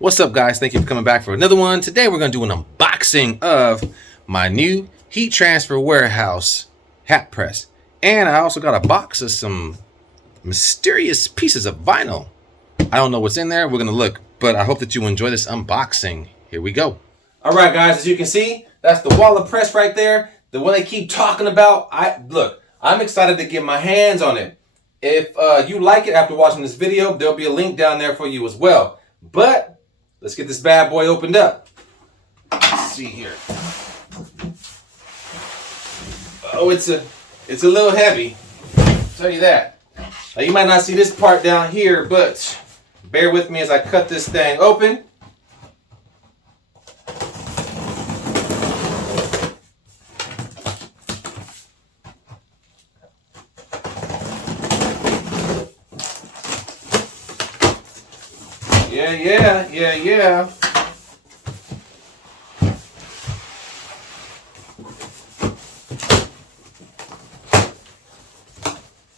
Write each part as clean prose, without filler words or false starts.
What's up, guys? Thank you for coming back for another one. Today we're going to do an unboxing of my new heat transfer warehouse hat press. And I also got a box of some mysterious pieces of vinyl. I don't know what's in there. We're going to look, but I hope that you enjoy this unboxing. Here we go. All right, guys, as you can see, that's the WALAPRESS right there. The one they keep talking about. I'm excited to get my hands on it. If you like it after watching this video, there'll be a link down there for you as well. But let's get this bad boy opened up. Let's see here. Oh, it's a little heavy. I'll tell you that. Now, you might not see this part down here, but bear with me as I cut this thing open. Yeah.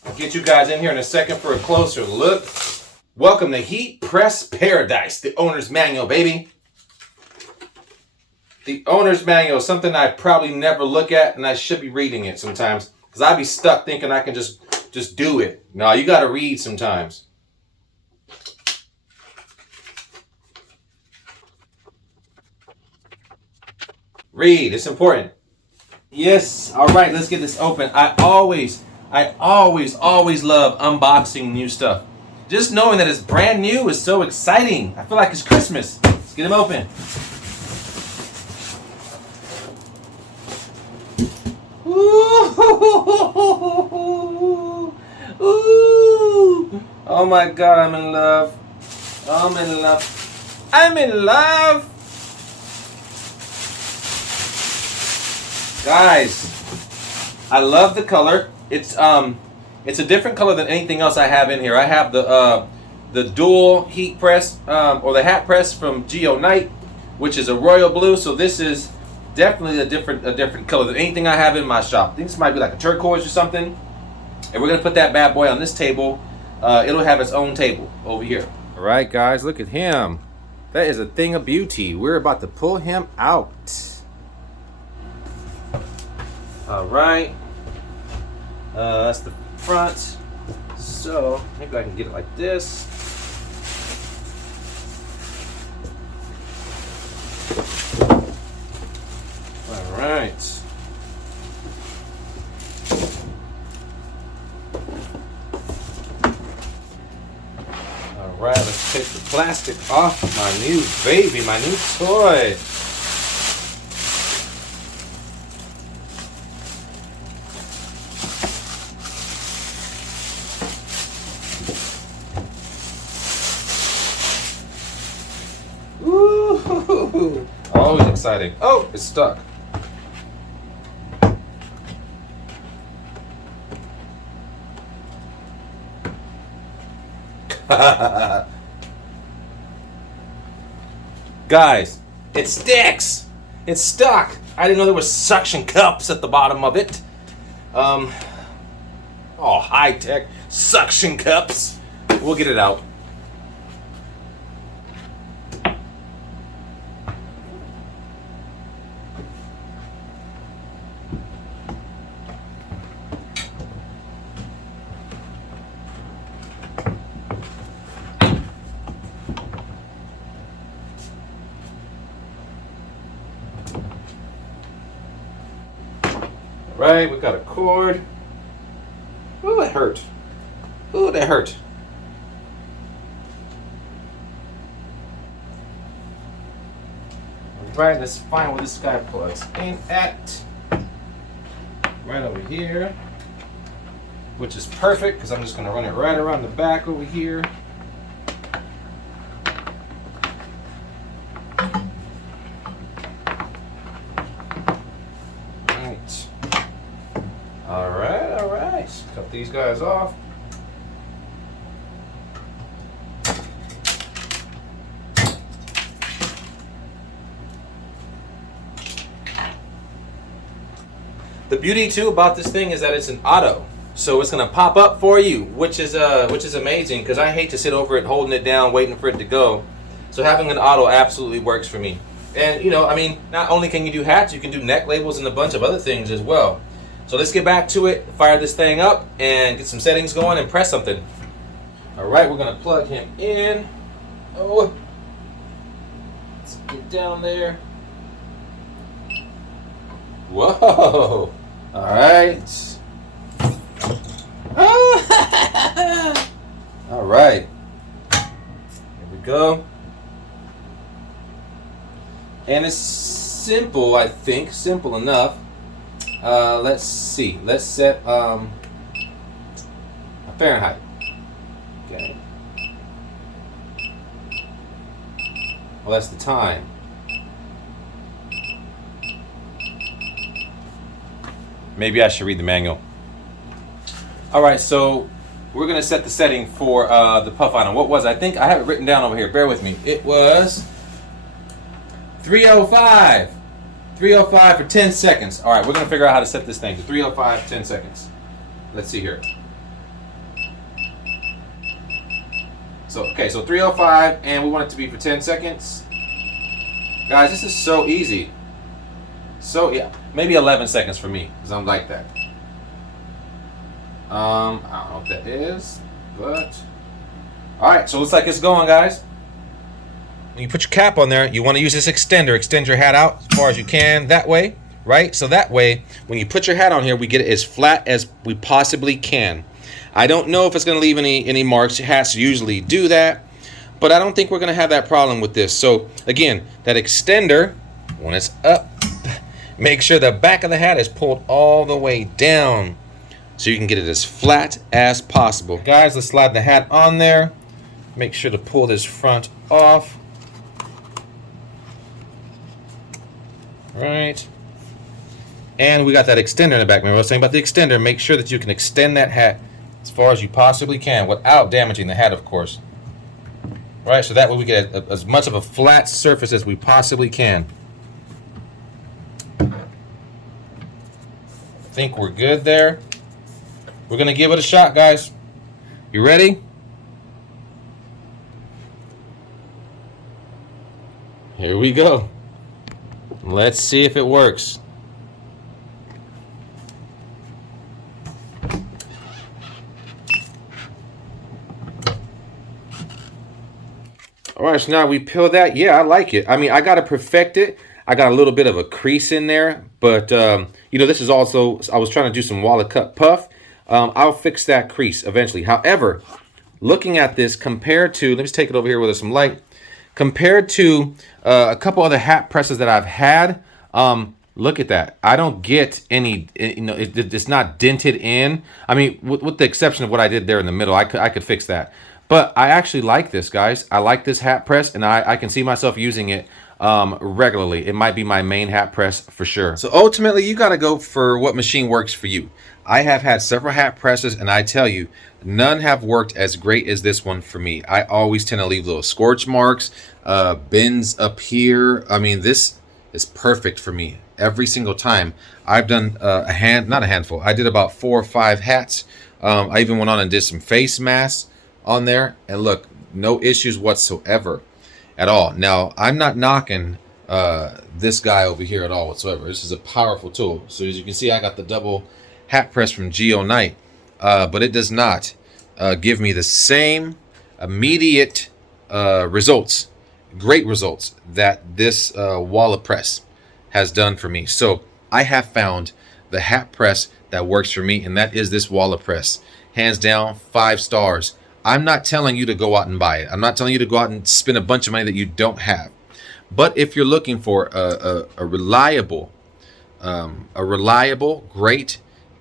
I'll get you guys in here in a second for a closer look. Welcome to Heat Press Paradise, the owner's manual, baby. The owner's manual is something I probably never look at, and I should be reading it sometimes, because I'd be stuck thinking I can just do it. No, you got to read sometimes. Read, it's important. Yes, all right, let's get this open. I always love unboxing new stuff. Just knowing that it's brand new is so exciting. I feel like it's Christmas. Let's get them open. Ooh. Oh my God, I'm in love. I'm in love. Guys, I love the color. It's a different color than anything else I have in here. I have the dual heat press or the hat press from Geo Night, which is a royal blue. So this is definitely a different color than anything I have in my shop. I think this might be like a turquoise or something. And we're gonna put that bad boy on this table. It'll have its own table over here. All right, guys, look at him. That is a thing of beauty. We're about to pull him out. All right, that's the front. So maybe I can get it like this. All right. All right, let's take the plastic off my new baby, my new toy. Ooh, always exciting. Oh, it's stuck. Guys, it sticks. It's stuck. I didn't know there was suction cups at the bottom of it. Oh, high-tech suction cups. We'll get it out. Right, we got a cord. Ooh, that hurt. Ooh, that hurt. Alright, let's find where this guy plugs in at. Right over here. Which is perfect, because I'm just going to run it right around the back over here. Alright. Cut these guys off. The beauty too about this thing is that it's an auto. So it's gonna pop up for you, which is amazing, because I hate to sit over it holding it down waiting for it to go. So having an auto absolutely works for me. And, you know, I mean, not only can you do hats, you can do neck labels and a bunch of other things as well. So let's get back to it, fire this thing up, and get some settings going and press something. All right, we're going to plug him in. Oh, let's get down there. Whoa. All right. All right. Here we go. And it's simple, I think. Simple enough. Let's see. Let's set a Fahrenheit. Okay. Well, that's the time. Maybe I should read the manual. All right, so we're gonna set the setting for the puff item. What was it? I think I have it written down over here. Bear with me. It was 305. 305 for 10 seconds. All right, we're gonna figure out how to set this thing to 305, 10 seconds. Let's see here. So, okay, so 305, and we want it to be for 10 seconds. Guys, this is so easy. So, yeah, maybe 11 seconds for me, because I'm like that. I don't know what that is, but... All right, so it looks like it's going, guys. When you put your cap on there, you want to use this extender. Extend your hat out as far as you can that way, right? So that way, when you put your hat on here, we get it as flat as we possibly can. I don't know if it's going to leave any marks. Hats usually do that, but I don't think we're going to have that problem with this. So again, that extender, when it's up, make sure the back of the hat is pulled all the way down so you can get it as flat as possible. Guys, let's slide the hat on there. Make sure to pull this front off. Right. And we got that extender in the back. Remember what I was saying about the extender? Make sure that you can extend that hat as far as you possibly can without damaging the hat, of course. Right, so that way we get as much of a flat surface as we possibly can. I think we're good there. We're going to give it a shot, guys. You ready? Here we go. Let's see if it works. All right, so now we peel that. Yeah, I like it. I mean, I got to perfect it. I got a little bit of a crease in there, but you know, this is also, I was trying to do some wallet cut puff. I'll fix that crease eventually. However, looking at this compared to, let me just take it over here with some light. Compared to a couple other hat presses that I've had, look at that. I don't get any, you know, it's not dented in. I mean, with the exception of what I did there in the middle, I could fix that. But I actually like this, guys. I like this hat press, and I can see myself using it regularly. It might be my main hat press for sure. So ultimately, you got to go for what machine works for you. I have had several hat presses, and I tell you, none have worked as great as this one for me. I always tend to leave little scorch marks, bends up here. I mean, this is perfect for me every single time. I've done not a handful. I did about 4 or 5 hats. I even went on and did some face masks on there, and look, no issues whatsoever at all. Now, I'm not knocking this guy over here at all whatsoever. This is a powerful tool. So as you can see, I got the double hat press from Geo Knight, but it does not give me the same immediate results, great results, that this WALAPRESS has done for me. So I have found the hat press that works for me, and that is this WALAPRESS. Hands down, 5 stars. I'm not telling you to go out and buy it. I'm not telling you to go out and spend a bunch of money that you don't have. But if you're looking for a reliable, great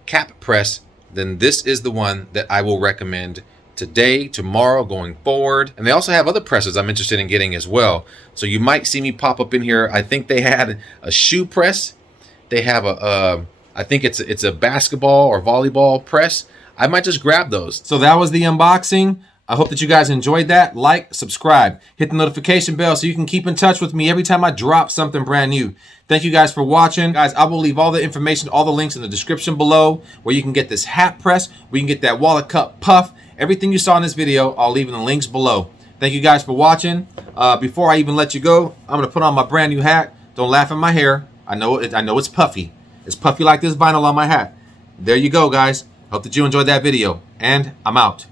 cap press, then this is the one that I will recommend today, tomorrow, going forward. And they also have other presses I'm interested in getting as well. So you might see me pop up in here. I think they had a shoe press. They have I think it's a basketball or volleyball press. I might just grab those. So that was the unboxing. I hope that you guys enjoyed that. Like, subscribe, hit the notification bell so you can keep in touch with me every time I drop something brand new. Thank you guys for watching. Guys, I will leave all the information, all the links in the description below, where you can get this hat press, where you can get that wallet cut puff. Everything you saw in this video, I'll leave in the links below. Thank you guys for watching. Before I even let you go, I'm gonna put on my brand new hat. Don't laugh at my hair. I know it's puffy. It's puffy like this vinyl on my hat. There you go, guys. Hope that you enjoyed that video, and I'm out.